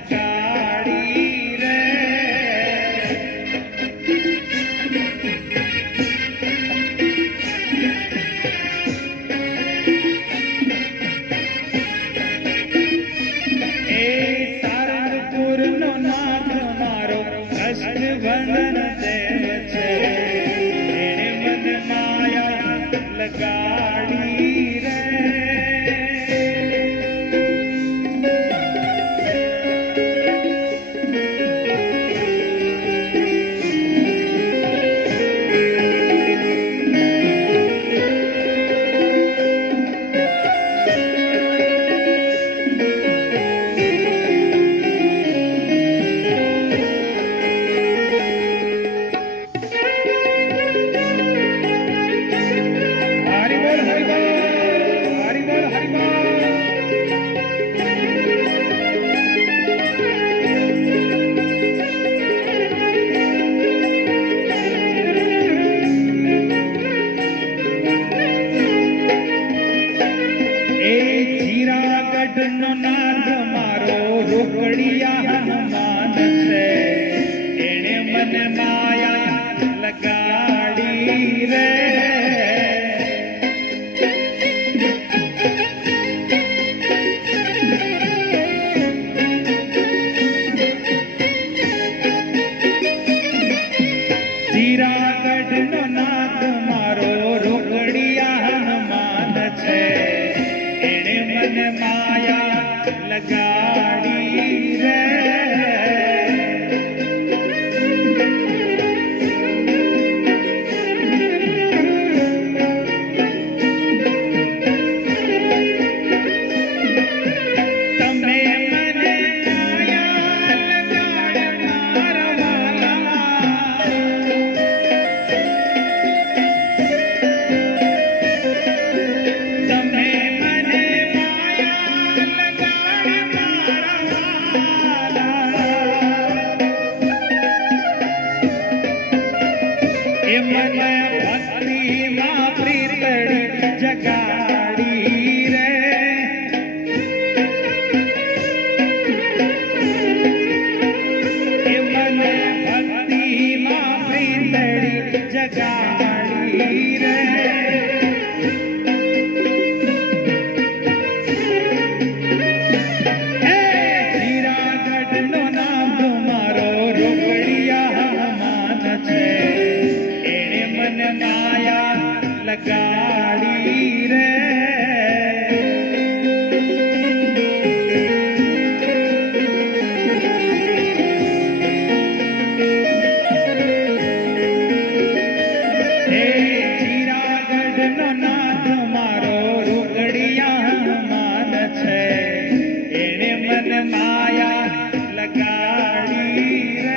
લગાડી રે એ સારંગપુરનો નાથ મારો કષ્ટભંજન દેવ છે એને મને માયા લગાડી રે નો નાથ મારો રોકડિયા હનુમાન છે એને મને માયા લગાડી રે જીરાગઢ નો નાથ મારો રોકડિયા હનુમાન છે એને મને માયા લગાડી રે તમે મને માયા એ મને ભક્તિમાં પ્રીતડી જગાડી રે એ મને ભક્તિમાં પ્રીતડી જગાડી રે જીરાગઢ નો નામ મારો રોકડિયા હનુમાન છે મને માયા લગાડી રે હે જીરાગઢ નો નાથ મારો રોકડિયા હનુમાન છે એને મને માયા લગાડી રે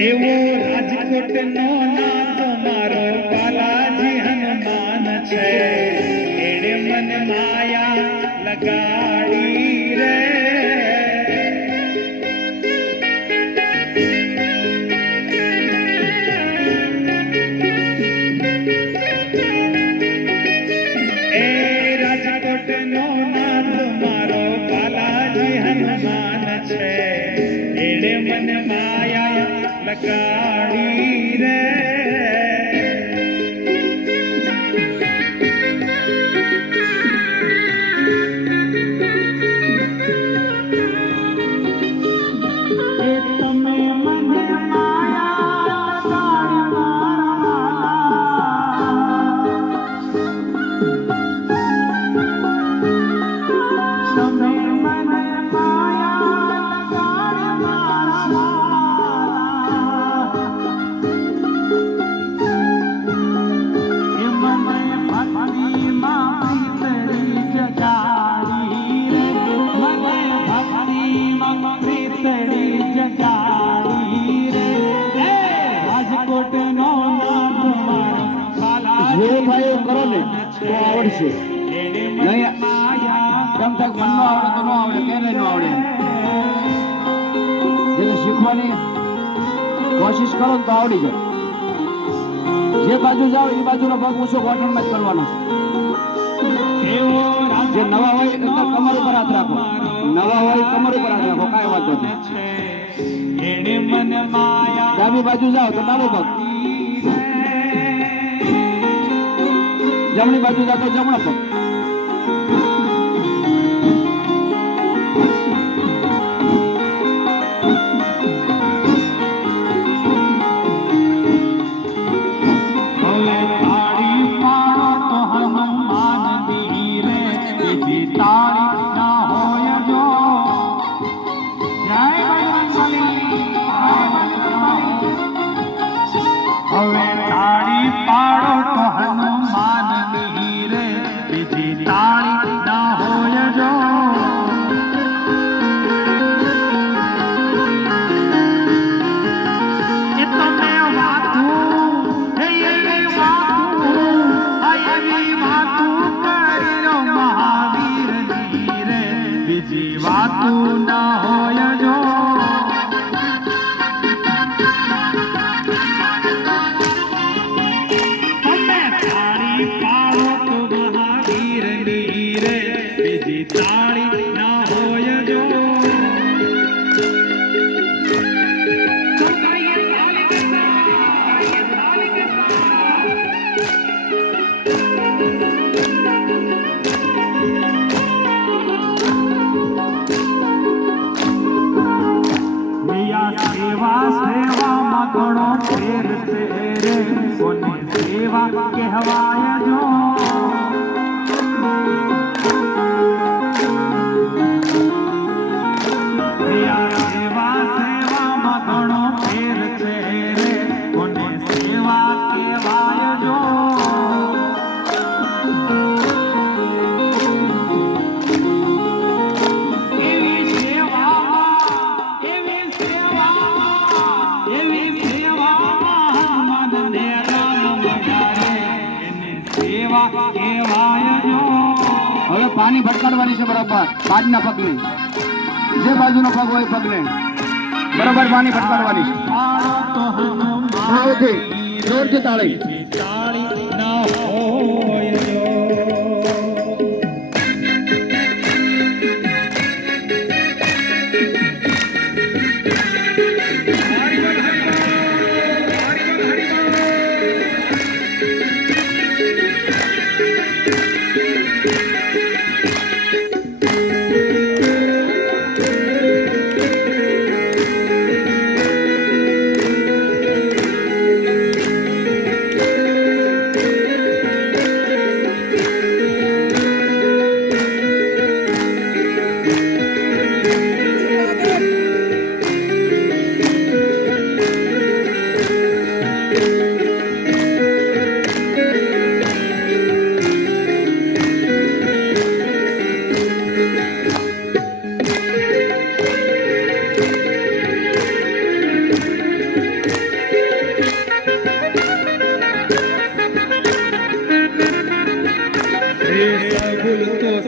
એવો રાજકોટ નો નાથ મારો બાલાજી હનુમાન છે એને મને માયા લગાડી રે એ રાજકોટ નો નાથ મારો બાલાજી હનુમાન છે એને મને માયા લગાડી રે થાય એવું કરો ને તો આવડશે. નહીં એમ થાય મન નો આવડે તો ન આવડે, ક્યારે ન આવડે. જેને શીખવાની કોશિશ કરો ને તો આવડી જાય. જે બાજુ જાઓ એ બાજુનો પગ ઊંચો ઘોટણમાં જ કરવાનો છે. જે નવા હોય એટલે કમર ઉપર હાથ રાખો, નવા હોય કમર ઉપર હાથ રાખો, કાંઈ વાંધો નહીં. ડાબી બાજુ જાઓ તો ડાબો પગ, જમણી બાજુ જાઓ તો જમણો પગ. કહેવાય જો સેવામાં ઘણો ફેર છે રે, કોને સેવા કહેવાય જો. એવી સેવામાં મનને હવે પાણી ભટકાડવાની છે બરાબર, બાજના પગને, જે બાજુનો પગ હોય પગને બરાબર પાણી ભટકાડવાની છે. જોરથી તાળી ના હોય. બોલો તો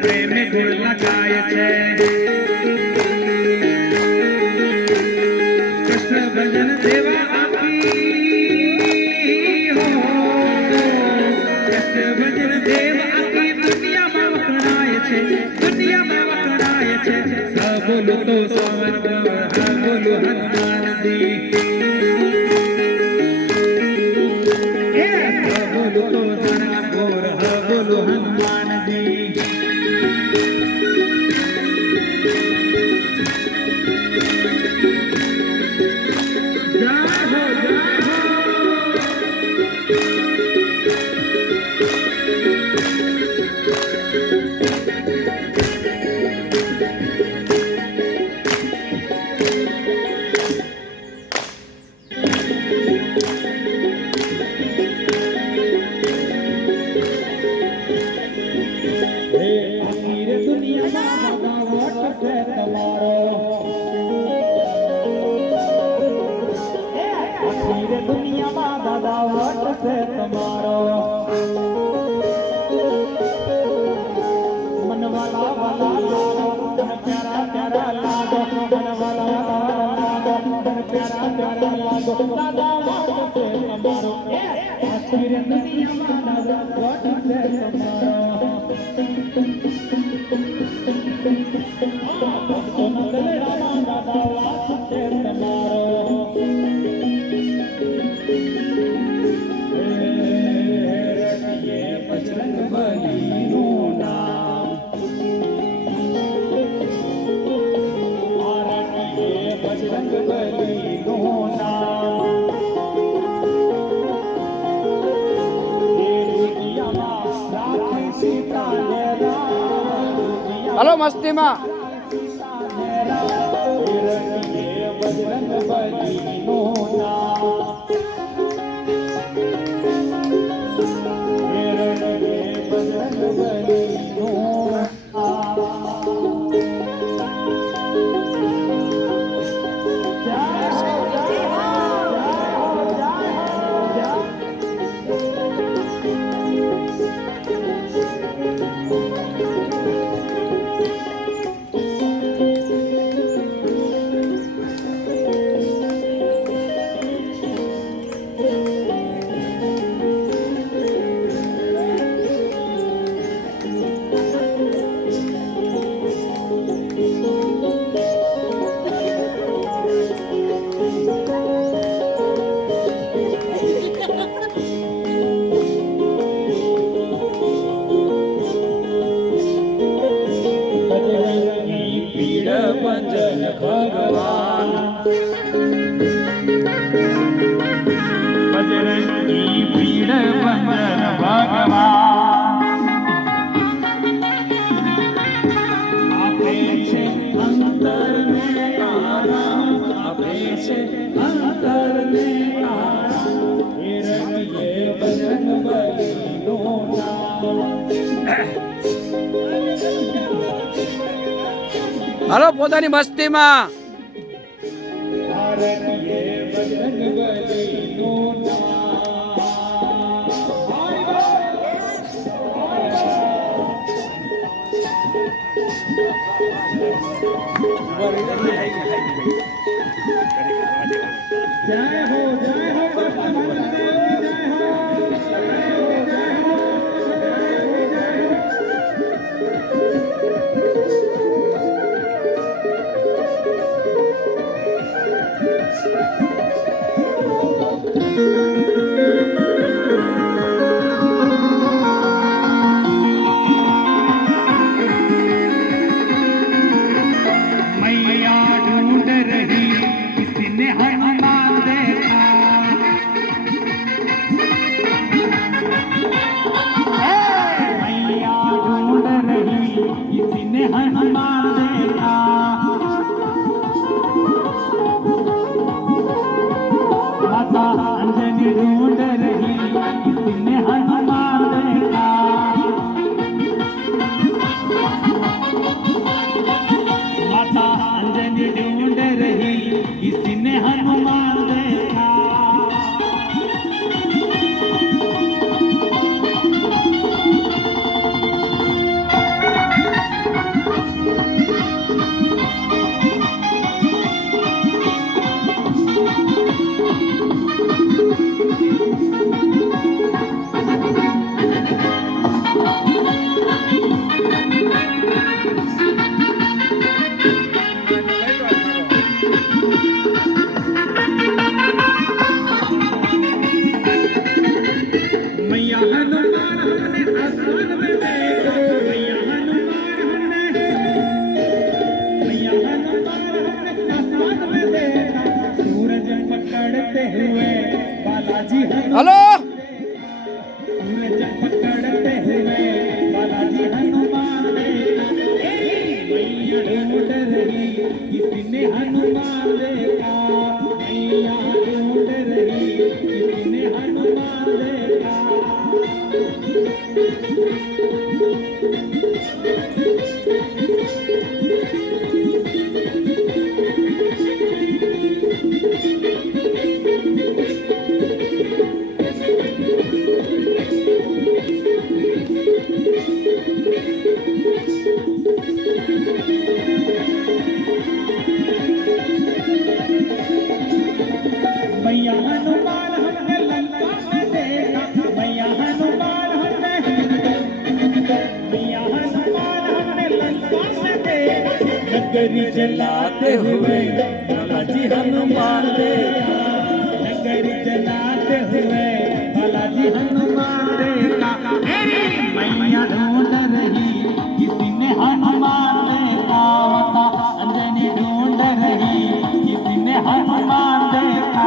પ્રેમ ગુણ લગાય છે કૃષ્ણ ભજન દેવા આપી હો કૃષ્ણ ભજન દેવા આપી દુનિયામાં વખણાય છે બોલો તો સાવર બોલો હનુમાનજી બોલો તો સણા ગોર બોલો હનુમાનજી જય હો દુનિયામાં દાદા વટ છે તમારો મનવાલા વાલા પ્યારા પ્યારા લાગો મનવાલા વાલા પ્યારા પ્યારા લાગો દાદા વટ છે તમારો આખીર દુનિયામાં દાદા વટ છે તમારો હલો મસ્તીમાં ભગવાન બજરંગી પીડ બંધન ભગવાન આપે છે અંતરને આરામ આપે છે અંતરને આરામ રંગીએ બજરંગ બલીનું નામ હલો પોતાની મસ્તીમાં જય હો नगरी जलाते हुए बालाजी हनुमान देखा, नगरी जलाते हुए बालाजी हनुमान देखा। मेरी मैया ढूंढ रही किसी ने हनुमान देखा होता, अंजनी ढूंढ रही किसी ने हनुमान देखा।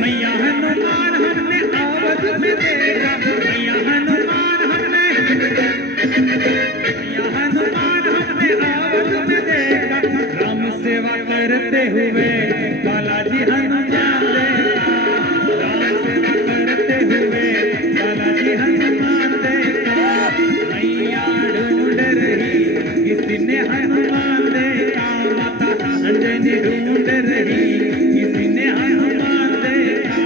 मैया हनुमान हमने आवत में देखा, मैया हनुमान हमने आवत में देखा। राम सेवा करते हुए बालाजी हनुमान देखा, राम सेवा करते हुए बालाजी हनुमान देखा। मैया ढूंढ रही किसी ने हनुमान देखा, माता अंजनी ढूंढ रही किसी ने हनुमान देखा।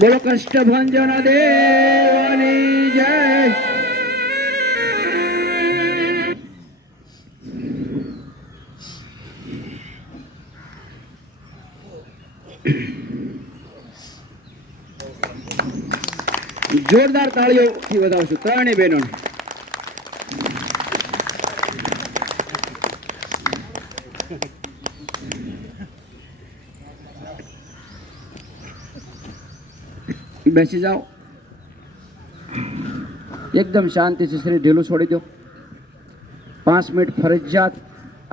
બોલો કષ્ટભંજન દેવાની જય. જોરદાર તાળીઓથી વધાવશું ત્રણેય બહેનોને. બેસી જાઓ એકદમ શાંતિથી. શરીર ઢીલું છોડી દો. 5 મિનિટ ફરજિયાત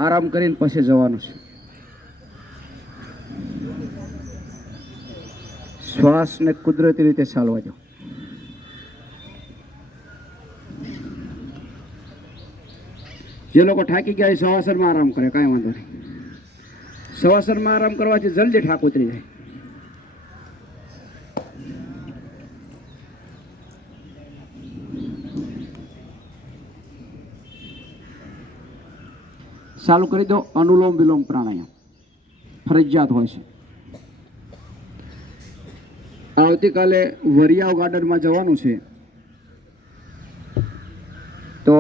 આરામ કરીને પછી જવાનું છે. શ્વાસને કુદરતી રીતે ચાલવા દો. જે લોકો થાકી ગયા એ સવાસરમાં આરામ કરે, કાંઈ વાંધો નહીં. સવાસરમાં આરામ કરવાથી જલ્દી થાક ઉતરી જાય. ચાલુ કરી દો અનુલોમ વિલોમ પ્રાણાયામ. ફરજિયાત હોય છે. આવતીકાલે વરિયાવ ગાર્ડનમાં જવાનું છે, તો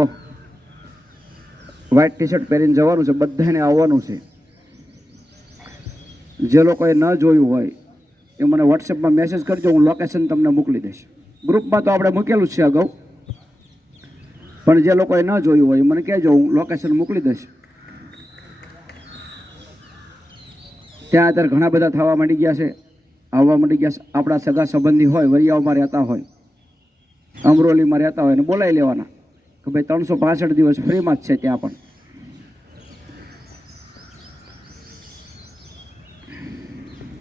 વ્હાઇટ ટી શર્ટ પહેરીને જવાનું છે, બધાને આવવાનું છે. જે લોકોએ ન જોયું હોય એ મને વોટ્સએપમાં મેસેજ કરજો, હું લોકેશન તમને મોકલી દઈશ. ગ્રુપમાં તો આપણે મૂકેલું જ છે અગાઉ, પણ જે લોકોએ ન જોયું હોય એ મને કહેજો, હું લોકેશન મોકલી દઈશ. ત્યાં અત્યારે ઘણા બધા થવા માંડી ગયા છે, આવવા માંડી ગયા છે. આપણા સગા સંબંધી હોય, વરિયાવમાં રહેતા હોય, અમરોલીમાં રહેતા હોય, એને બોલાવી લેવાના કે ભાઈ 365 દિવસ ફ્રીમાં જ છે ત્યાં પણ.